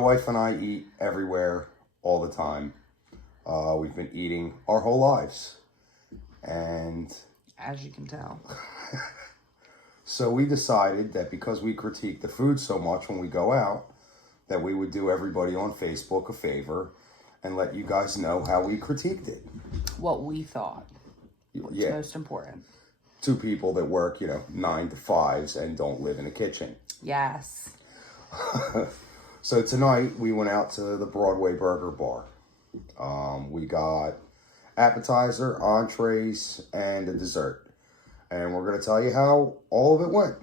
My wife and I eat everywhere all the time. We've been eating our whole lives. And as you can tell. So we decided that because we critique the food so much when we go out, that we would do everybody on Facebook a favor and let you guys know how we critiqued it. What we thought was most important. Two people that work, 9 to 5s and don't live in a kitchen. Yes. So tonight we went out to the Broadway Burger Bar. We got appetizer, entrees, and a dessert. And we're going to tell you how all of it went.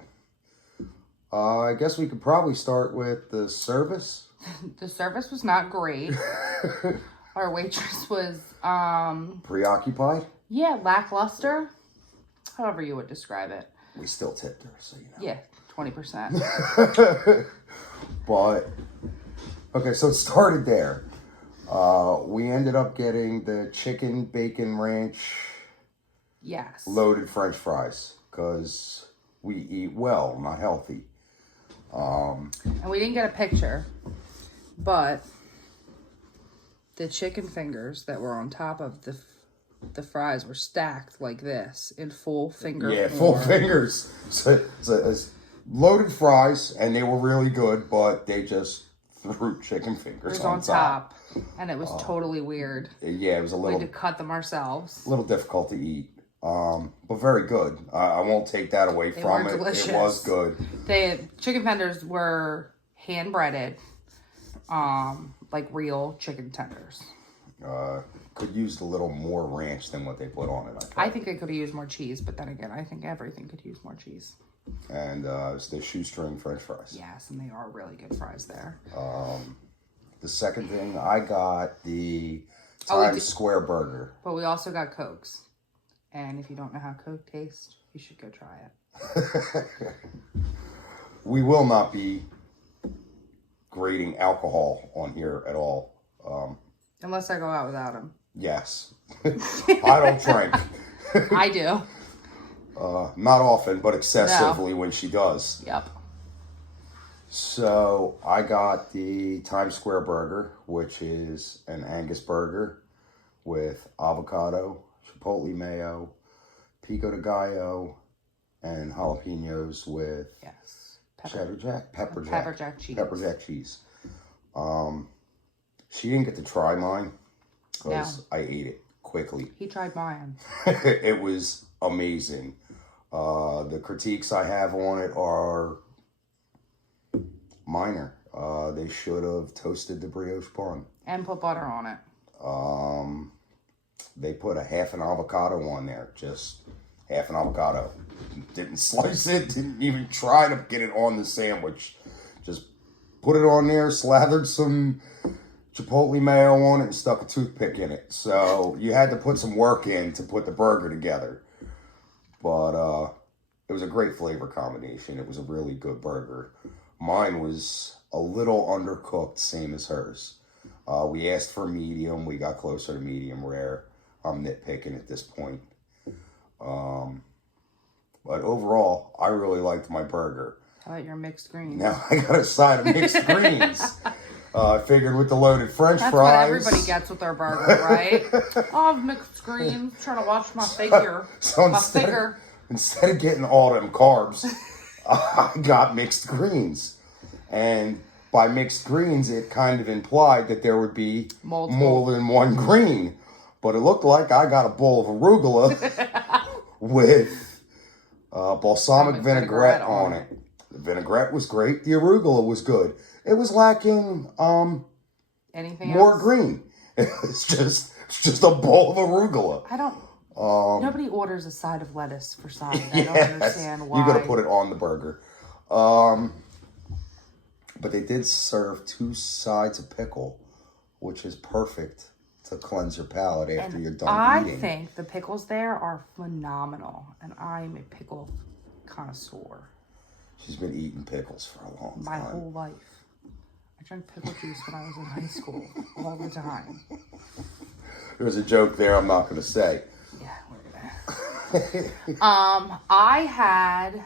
I guess we could probably start with the service. The service was not great. Our waitress was... preoccupied? Yeah, lackluster. However you would describe it. We still tipped her, so you know. Yeah, 20%. But, okay, so it started there. We ended up getting the chicken bacon ranch... Yes. Loaded French fries, because we eat well, not healthy. And we didn't get a picture, but the chicken fingers that were on top of the fries were stacked like this in full finger form. Full fingers. So it's loaded fries, and they were really good, but they just threw chicken fingers on top. And it was totally weird. Yeah, it was a little... We had to cut them ourselves. A little difficult to eat. But very good. I won't take that away from it. Delicious. It was good. The chicken tenders were hand breaded, like real chicken tenders. Could use a little more ranch than what they put on it. I think they could have used more cheese, but then again, I think everything could use more cheese. And it's the shoestring French fries. Yes, and they are really good fries there. The second thing, I got the Times Square burger. But we also got Cokes. And if you don't know how Coke tastes, you should go try it. We will not be grading alcohol on here at all. Unless I go out without them. Yes. I don't drink. I do. Not often, but excessively when she does. Yep. So I got the Times Square burger, which is an Angus burger with avocado, chipotle mayo, pico de gallo, and jalapeños with pepper jack cheese. Pepper jack cheese. She didn't get to try mine because I ate it quickly. He tried mine. It was amazing. The critiques I have on it are minor. They should have toasted the brioche bun. And put butter on it. They put a half an avocado on there. Just half an avocado. Didn't slice it. Didn't even try to get it on the sandwich. Just put it on there, slathered some chipotle mayo on it, and stuck a toothpick in it. So you had to put some work in to put the burger together. But it was a great flavor combination. It was a really good burger. Mine was a little undercooked, same as hers. We asked for medium. We got closer to medium rare. I'm nitpicking at this point. But overall, I really liked my burger. How about your mixed greens? Now I got a side of mixed greens. I figured with the loaded French fries. That's what everybody gets with their burger, right? Oh, mixed greens. Trying to watch my figure. So instead of getting all them carbs, I got mixed greens. And by mixed greens, it kind of implied that there would be more than one green. But it looked like I got a bowl of arugula with balsamic vinaigrette on it. The vinaigrette was great. The arugula was good. It was lacking anything more else? green. It's just a bowl of arugula. I don't... nobody orders a side of lettuce for side. I don't understand why. You got to put it on the burger. But they did serve 2 sides of pickle, which is perfect to cleanse your palate after you're done eating. I think the pickles there are phenomenal, and I'm a pickle connoisseur. She's been eating pickles for a long time. My whole life. I drank pickle juice when I was in high school all the time. There's a joke there I'm not going to say. Yeah, we're gonna. I had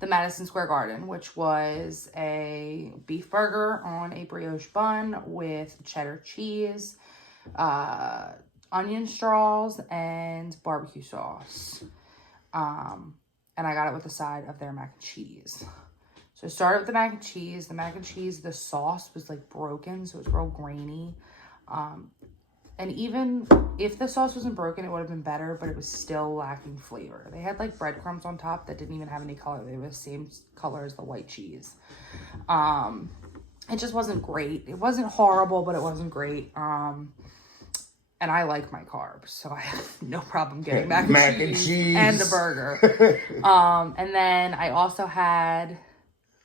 the Madison Square Garden, which was a beef burger on a brioche bun with cheddar cheese, onion straws, and barbecue sauce. And I got it with a side of their mac and cheese. So I started with the mac and cheese. The mac and cheese, the sauce was like broken, so it was real grainy. And even if the sauce wasn't broken, it would have been better, but it was still lacking flavor. They had like breadcrumbs on top that didn't even have any color. They were the same color as the white cheese. It just wasn't great. It wasn't horrible, but it wasn't great. And I like my carbs, so I have no problem getting mac and cheese and a burger. And then I also had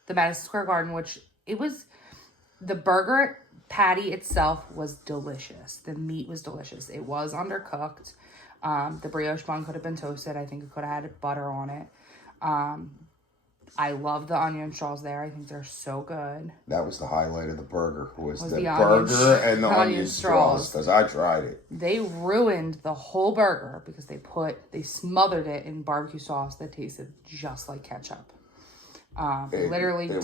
the Madison Square Garden, which it was, the burger patty itself was delicious. The meat was delicious. It was undercooked. The brioche bun could have been toasted. I think it could have had butter on it. I love the onion straws there. I think they're so good. That was the highlight of the burger, was the burger and the onion straws, because I tried it. They ruined the whole burger because they smothered it in barbecue sauce that tasted just like ketchup. It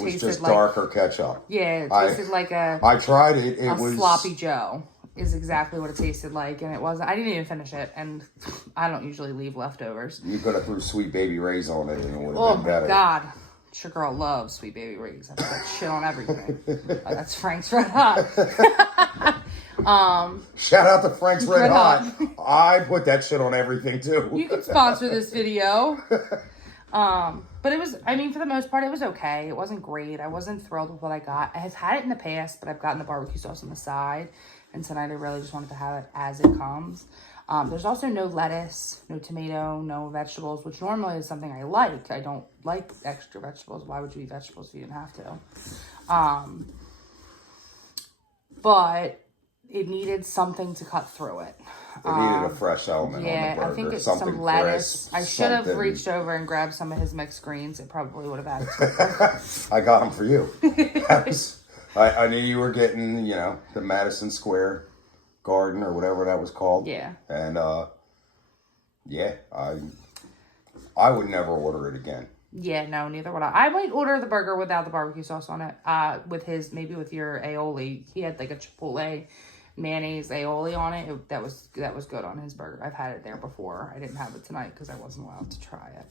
was just like darker ketchup. Yeah, it tasted like I tried it. It was sloppy Joe. Is exactly what it tasted like, and it wasn't. I didn't even finish it, and I don't usually leave leftovers. You could have threw Sweet Baby Ray's on it, and it would have been better. Oh my God, your girl loves Sweet Baby Ray's. I put that shit on everything. That's Frank's Red Hot. Shout out to Frank's Red Hot. I put that shit on everything too. You can sponsor this video. But it was, I mean, for the most part, it was okay. It wasn't great. I wasn't thrilled with what I got. I have had it in the past, but I've gotten the barbecue sauce on the side. And tonight I really just wanted to have it as it comes. There's also no lettuce, no tomato, no vegetables, which normally is something I like. I don't like extra vegetables. Why would you eat vegetables if you didn't have to? But it needed something to cut through it. It needed a fresh element on the burger. I think it's some lettuce. I should have reached over and grabbed some of his mixed greens. It probably would have added to it. I got them for you. I knew you were getting, the Madison Square Garden or whatever that was called. Yeah. And, I would never order it again. Yeah, no, neither would I. I might order the burger without the barbecue sauce on it. Maybe with your aioli. He had like a chipotle mayonnaise aioli on it. That was good on his burger. I've had it there before. I didn't have it tonight because I wasn't allowed to try it.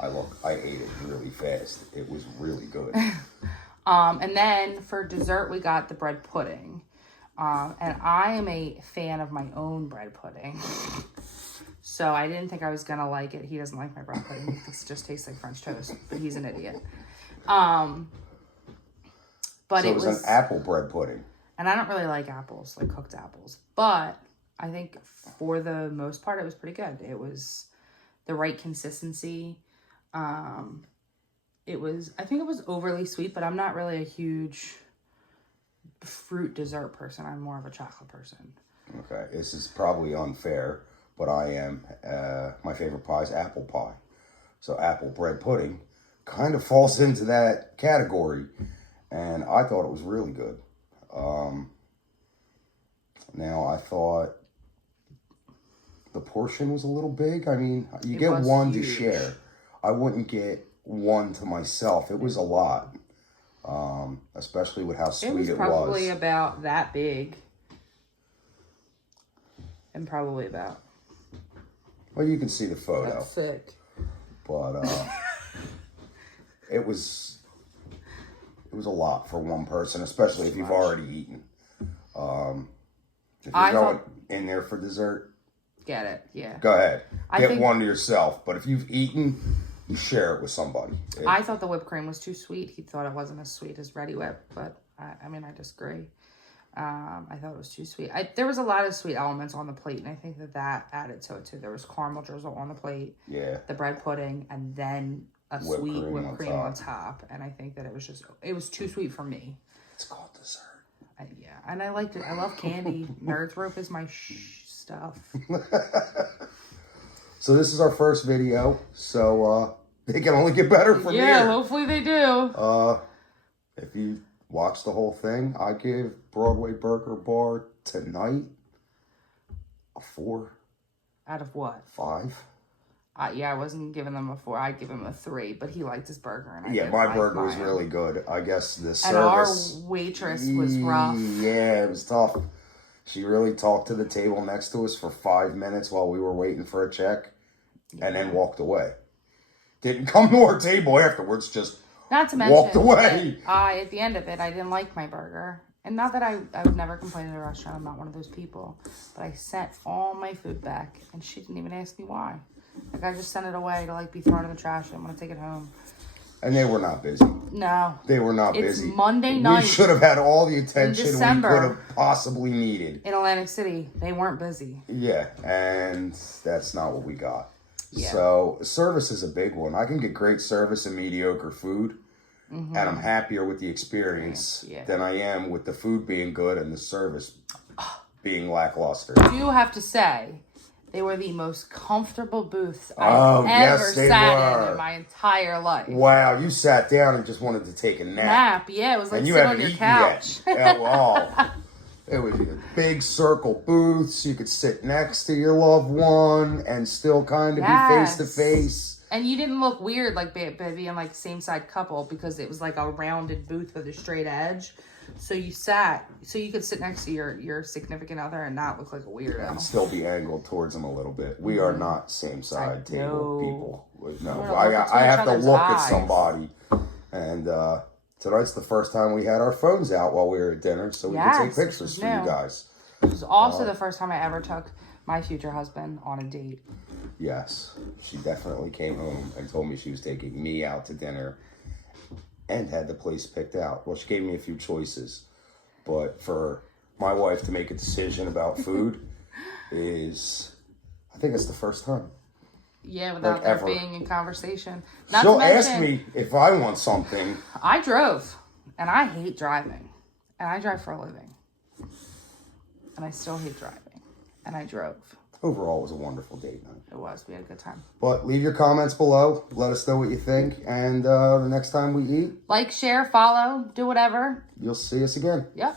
I ate it really fast. It was really good. And then for dessert, we got the bread pudding. And I am a fan of my own bread pudding. So I didn't think I was going to like it. He doesn't like my bread pudding. It just tastes like French toast, but he's an idiot. But so it was an apple bread pudding. And I don't really like apples, like cooked apples. But I think for the most part, it was pretty good. It was the right consistency. I think it was overly sweet, but I'm not really a huge fruit dessert person. I'm more of a chocolate person. Okay, this is probably unfair, but I am. My favorite pie is apple pie. So apple bread pudding kind of falls into that category. And I thought it was really good. Now I thought the portion was a little big. I mean, you get one huge to share. I wouldn't get one to myself. It was a lot. Especially with how sweet it was. It was probably about that big. And probably about. Well, you can see the photo. That's sick. But it was a lot for one person, especially if you've already eaten. If you're going in there for dessert, get it, yeah. Go ahead. Get one to yourself. But if you've eaten, you share it with somebody. I thought the whipped cream was too sweet. He thought it wasn't as sweet as Ready Whip, but I disagree. I thought it was too sweet. There was a lot of sweet elements on the plate, and I think that added to it too. There was caramel drizzle on the plate, the bread pudding, and then a sweet whipped cream on top. And I think that it was too sweet for me. It's called dessert. And I liked it. I love candy. Nerds Rope is my stuff. So this is our first video, so they can only get better from here. Yeah, hopefully they do. If you watch the whole thing, I give Broadway Burger Bar tonight a 4. Out of what? 5. I wasn't giving them a 4. I'd give him a 3, but he liked his burger. And I Yeah, did my like burger was mine. really good. I guess the service... And our waitress was rough. Yeah, it was tough. She really talked to the table next to us for 5 minutes while we were waiting for a check, and then walked away. Didn't come to our table afterwards, just Not to mention, walked away. At the end of it, I didn't like my burger. And not that I would never complain at a restaurant. I'm not one of those people. But I sent all my food back, and she didn't even ask me why. Like, I just sent it away to, like, be thrown in the trash. I'm going to take it home. And they were not busy. No. They were not It's busy. Monday night. We should have had all the attention we December. could have possibly needed. In Atlantic City, they weren't busy. Yeah, and that's not what we got. Yeah. So service is a big one. I can get great service and mediocre food, and I'm happier with the experience than I am with the food being good and the service being lackluster. I do have to say, they were the most comfortable booths I've ever sat in my entire life. Wow, you sat down and just wanted to take a nap. Yeah, it was like And you sitting on haven't your eaten couch. yet. It was big circle booths. You could sit next to your loved one and still kind of be face to face. And you didn't look weird like being like same side couple because it was like a rounded booth with a straight edge. So you could sit next to your significant other and not look like a weirdo. And still be angled towards them a little bit. We are not same side table people. No, I have to look at somebody. And tonight's the first time we had our phones out while we were at dinner, so we could take pictures for you guys. It was also the first time I ever took my future husband on a date. Yes, she definitely came home and told me she was taking me out to dinner and had the place picked out. Well, she gave me a few choices, but for my wife to make a decision about food I think it's the first time. Yeah, without there being in conversation. She'll ask me if I want something. I drove, and I hate driving, and I drive for a living, and I still hate driving, and I drove. Overall, it was a wonderful date night. It was. We had a good time. But leave your comments below. Let us know what you think. And the next time we eat... Like, share, follow, do whatever. You'll see us again. Yep.